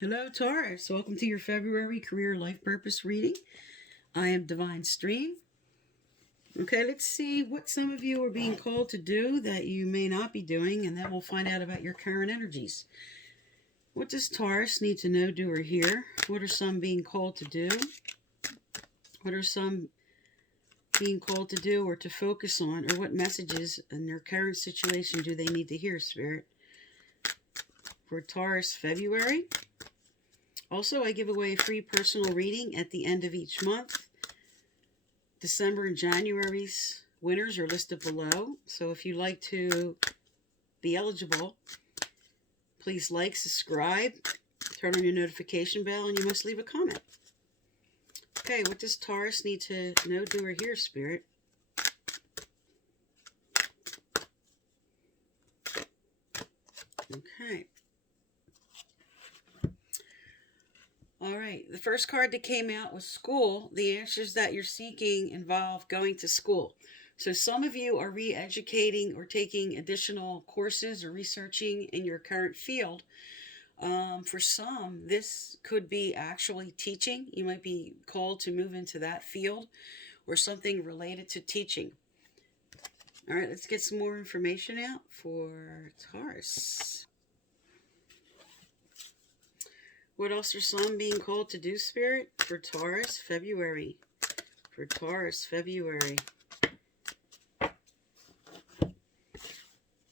Hello, Taurus. Welcome to your February career life purpose reading. I am Divine Stream. Okay, let's see what some of you are being called to do that you may not be doing, and then we'll find out about your current energies. What does Taurus need to know, do, or hear? What are some being called to do? What are some being called to do or to focus on? Or what messages in their current situation do they need to hear, Spirit? For Taurus February. Also, I give away a free personal reading at the end of each month. December and January's winners are listed below. So if you'd like to be eligible, please like, subscribe, turn on your notification bell, and you must leave a comment. Okay, what does Taurus need to know, do, or hear, Spirit? Okay. All right, the first card that came out was school. The answers that you're seeking involve going to school. So some of you are re-educating or taking additional courses or researching in your current field. For some, this could be actually teaching. You might be called to move into that field or something related to teaching. All right, let's get some more information out for Taurus. What else are some being called to do, Spirit? For Taurus, February. For Taurus, February.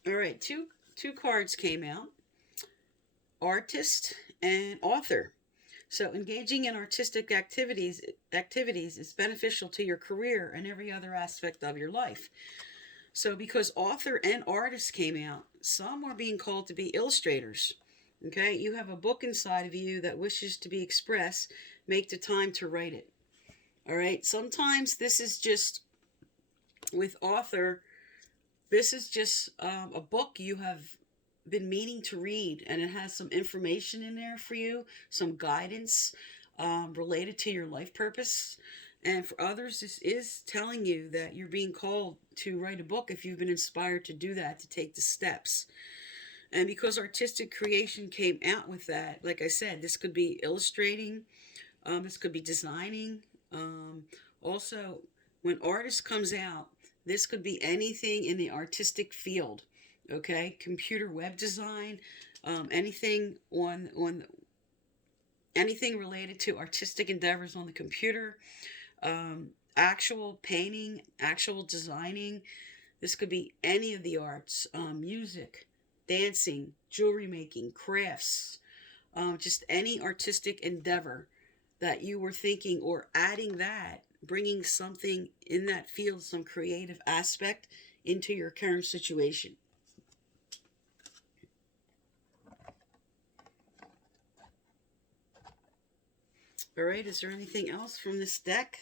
All right, two cards came out. Artist and author. So engaging in artistic activities is beneficial to your career and every other aspect of your life. So because author and artist came out, some are being called to be illustrators. Okay, you have a book inside of you that wishes to be expressed. Make the time to write it. All right, sometimes this is just, with author, this is just a book you have been meaning to read, and it has some information in there for you, some guidance related to your life purpose. And for others, this is telling you that you're being called to write a book if you've been inspired to do that, to take the steps. And because artistic creation came out with that, like I said, this could be illustrating, this could be designing. Also, when artist comes out, this could be anything in the artistic field. Okay, computer web design, anything anything related to artistic endeavors on the computer, actual painting, actual designing. This could be any of the arts, music, dancing, jewelry making, crafts, just any artistic endeavor that you were thinking, or adding that, bringing something in that field, some creative aspect into your current situation. All right, is there anything else from this deck?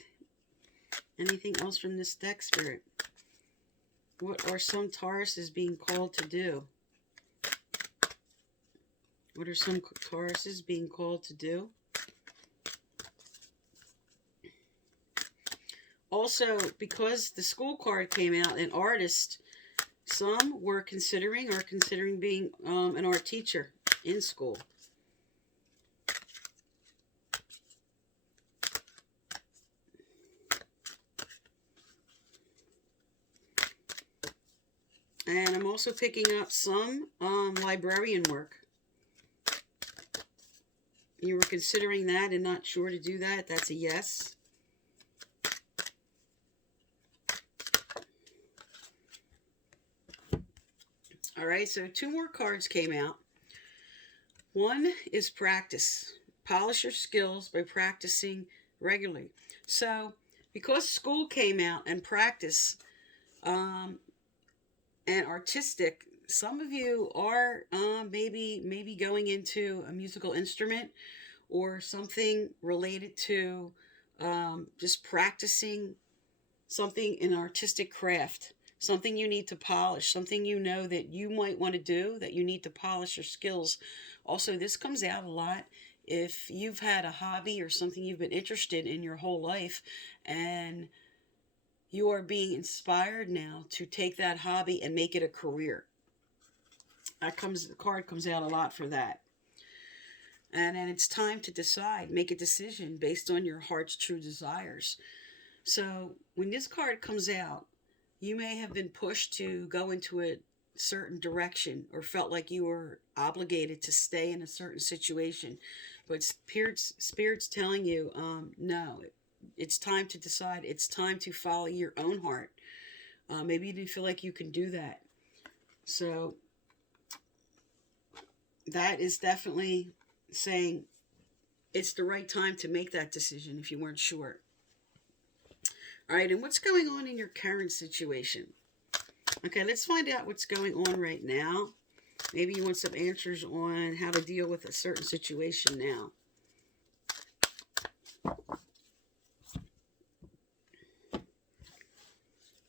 Anything else from this deck, Spirit? What are some Tauruses being called to do? What are some Tauruses being called to do? Also, because the school card came out, an artist, some were considering being an art teacher in school. And I'm also picking up some librarian work. You were considering that and not sure to do that. That's a yes. All right, so two more cards came out. One is practice. Polish your skills by practicing regularly. So because school came out and practice and artistic, some of you are maybe going into a musical instrument or something related to just practicing something in artistic craft, something you need to polish, something you know that you might want to do, that you need to polish your skills. Also, this comes out a lot if you've had a hobby or something you've been interested in your whole life, and you are being inspired now to take that hobby and make it a career. The card comes out a lot for that. And then it's time to decide, make a decision based on your heart's true desires. So when this card comes out, you may have been pushed to go into a certain direction or felt like you were obligated to stay in a certain situation. But spirits telling you, no, it's time to decide. It's time to follow your own heart. Maybe you didn't feel like you can do that. So that is definitely saying it's the right time to make that decision if you weren't sure. All right, and what's going on in your current situation? Okay, let's find out what's going on right now. Maybe you want some answers on how to deal with a certain situation now.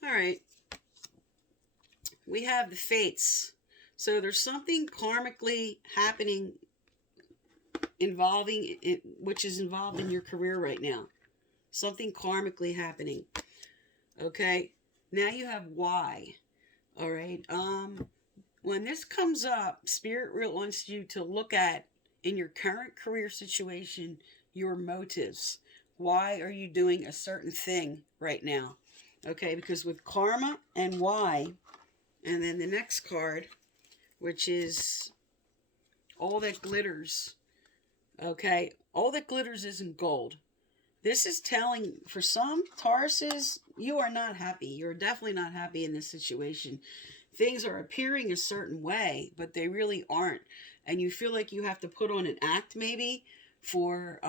All right. We have the fates. So there's something karmically happening which is involved in your career right now. Something karmically happening. Okay. Now you have why. All right. When this comes up, Spirit really wants you to look at, in your current career situation, your motives. Why are you doing a certain thing right now? Okay, because with karma and why, and then the next card, which is all that glitters. Okay, all that glitters isn't gold. This is telling, for some Tauruses, you are not happy. You're definitely not happy in this situation. Things are appearing a certain way, but they really aren't. And you feel like you have to put on an act maybe for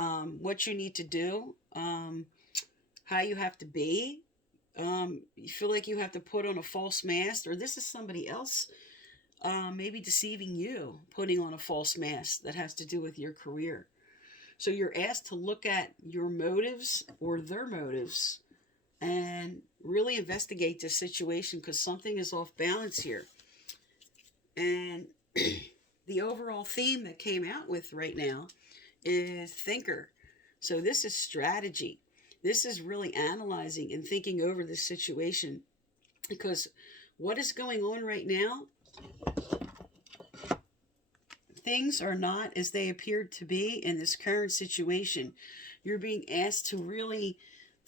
what you need to do, how you have to be. You feel like you have to put on a false mask, or this is somebody else maybe deceiving you, putting on a false mask that has to do with your career. So you're asked to look at your motives or their motives and really investigate the situation, because something is off balance here. And the overall theme that came out with right now is thinker. So this is strategy. This is really analyzing and thinking over this situation, because what is going on right now, things are not as they appeared to be in this current situation. You're being asked to really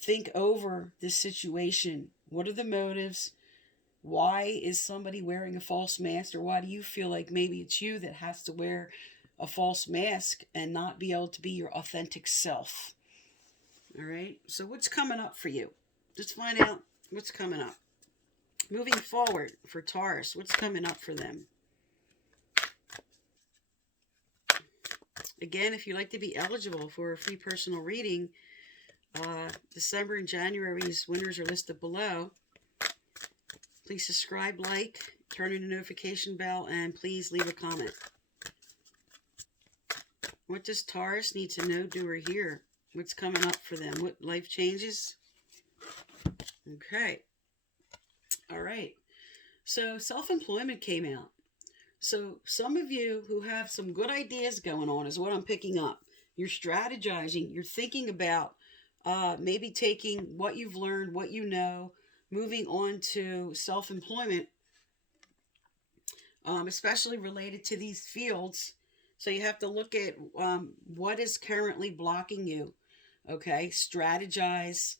think over this situation. What are the motives? Why is somebody wearing a false mask? Or why do you feel like maybe it's you that has to wear a false mask and not be able to be your authentic self? All right. So what's coming up for you? Just find out what's coming up. Moving forward for Taurus, what's coming up for them? Again, if you'd like to be eligible for a free personal reading, December and January's winners are listed below. Please subscribe, like, turn on the notification bell, and please leave a comment. What does Taurus need to know, do, or hear? What's coming up for them? What life changes? Okay. All right. So self-employment came out. So some of you who have some good ideas going on is what I'm picking up. You're strategizing. You're thinking about maybe taking what you've learned, what you know, moving on to self-employment, especially related to these fields. So you have to look at what is currently blocking you. Okay, strategize.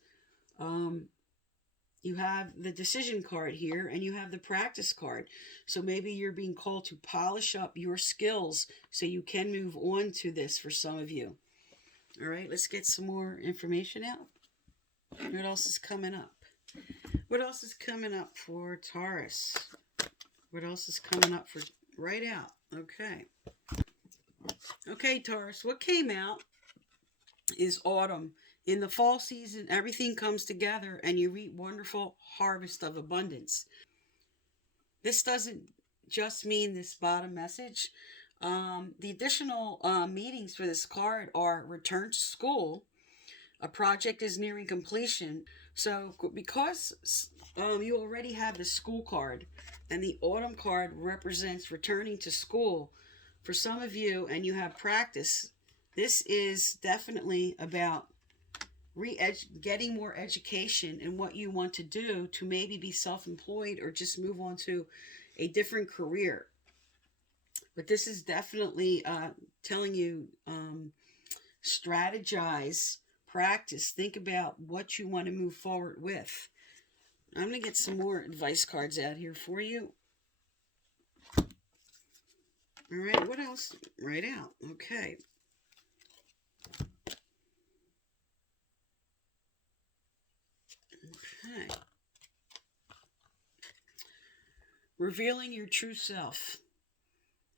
You have the decision card here, and you have the practice card. So maybe you're being called to polish up your skills so you can move on to this for some of you. All right, let's get some more information out. What else is coming up? What else is coming up for Taurus? What else is coming up for right out? Okay. Okay, Taurus, what came out is autumn. In the fall season, everything comes together and you reap wonderful harvest of abundance. This doesn't just mean this bottom message. The additional meanings for this card are return to school. A project is nearing completion. So because you already have the school card and the autumn card represents returning to school, for some of you, and you have practice, this is definitely about getting more education in what you want to do to maybe be self-employed or just move on to a different career. But this is definitely telling you strategize, practice, think about what you want to move forward with. I'm going to get some more advice cards out here for you. All right, what else? Write out. Okay. Okay. Revealing your true self.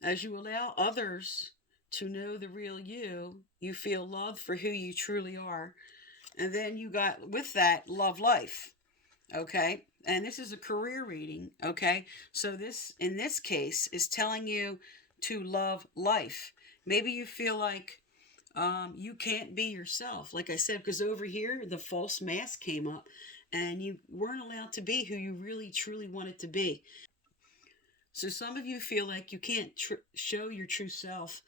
As you allow others to know the real you, you feel love for who you truly are. And then you got, with that, love life. Okay. And this is a career reading. Okay. So this, in this case, is telling you to love life. Maybe you feel like you can't be yourself. Like I said, because over here, the false mask came up and you weren't allowed to be who you really, truly wanted to be. So some of you feel like you can't show your true self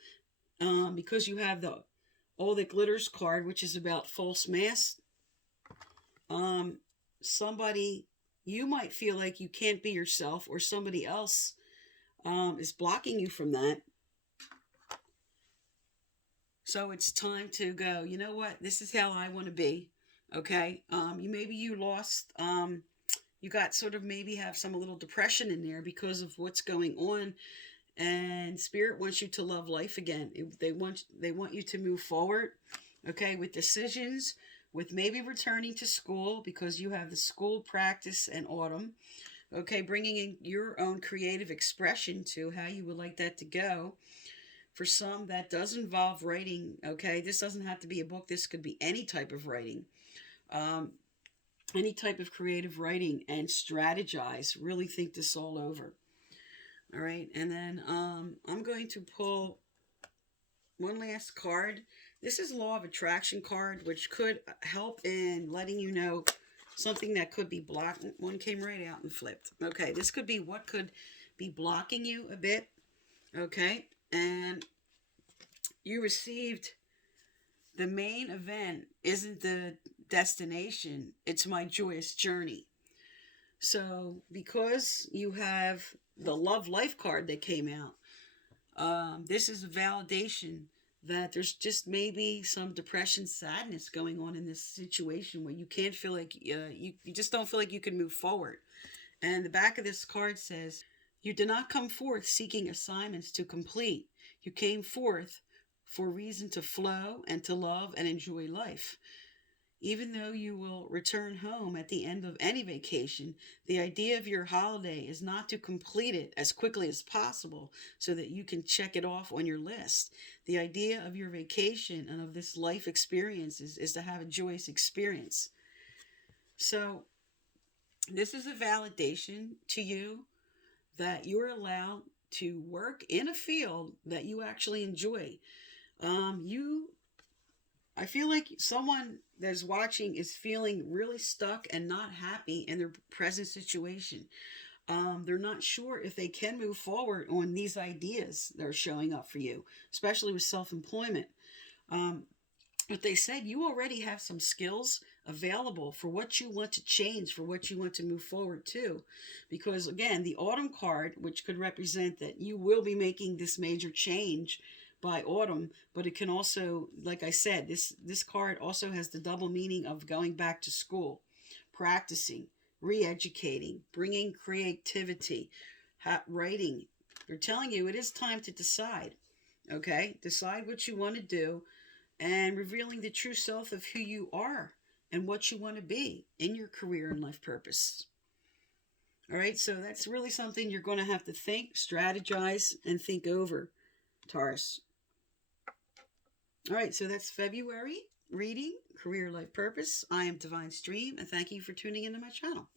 because you have the all that glitters card, which is about false masks. Um, somebody, you might feel like you can't be yourself, or somebody else is blocking you from that. So it's time to go, you know what? This is how I want to be. Okay. You lost, you got sort of maybe have some a little depression in there because of what's going on, and spirit wants you to love life again. They want you to move forward, okay, with decisions, with maybe returning to school because you have the school practice in autumn, okay, bringing in your own creative expression to how you would like that to go. For some, that does involve writing, okay. This doesn't have to be a book. This could be any type of writing, um, any type of creative writing, and strategize, really think this all over. All right, and then I'm going to pull one last card. This is Law of Attraction card, which could help in letting you know something that could be blocked. One came right out and flipped. Okay, this could be what could be blocking you a bit. Okay, and you received the main event isn't the destination, it's my joyous journey. So, because you have the love life card that came out, this is a validation that there's just maybe some depression, sadness going on in this situation where you can't feel like you just don't feel like you can move forward. And the back of this card says, "You did not come forth seeking assignments to complete. You came forth for reason to flow and to love and enjoy life. Even though you will return home at the end of any vacation, the idea of your holiday is not to complete it as quickly as possible so that you can check it off on your list. The idea of your vacation and of this life experience is to have a joyous experience." So, this is a validation to you that you're allowed to work in a field that you actually enjoy. You I feel like someone that's watching is feeling really stuck and not happy in their present situation. They're not sure if they can move forward on these ideas that are showing up for you, especially with self employment. Um, but they said you already have some skills available for what you want to change, for what you want to move forward to. Because again, the autumn card, which could represent that you will be making this major change by autumn, but it can also, like I said, this card also has the double meaning of going back to school, practicing, re-educating, bringing creativity, writing. They're telling you it is time to decide. Okay, decide what you want to do, and revealing the true self of who you are and what you want to be in your career and life purpose. All right, so that's really something you're going to have to think, strategize, and think over, Taurus. All right, so that's February reading, career life purpose. I am Divine Stream, and thank you for tuning into my channel.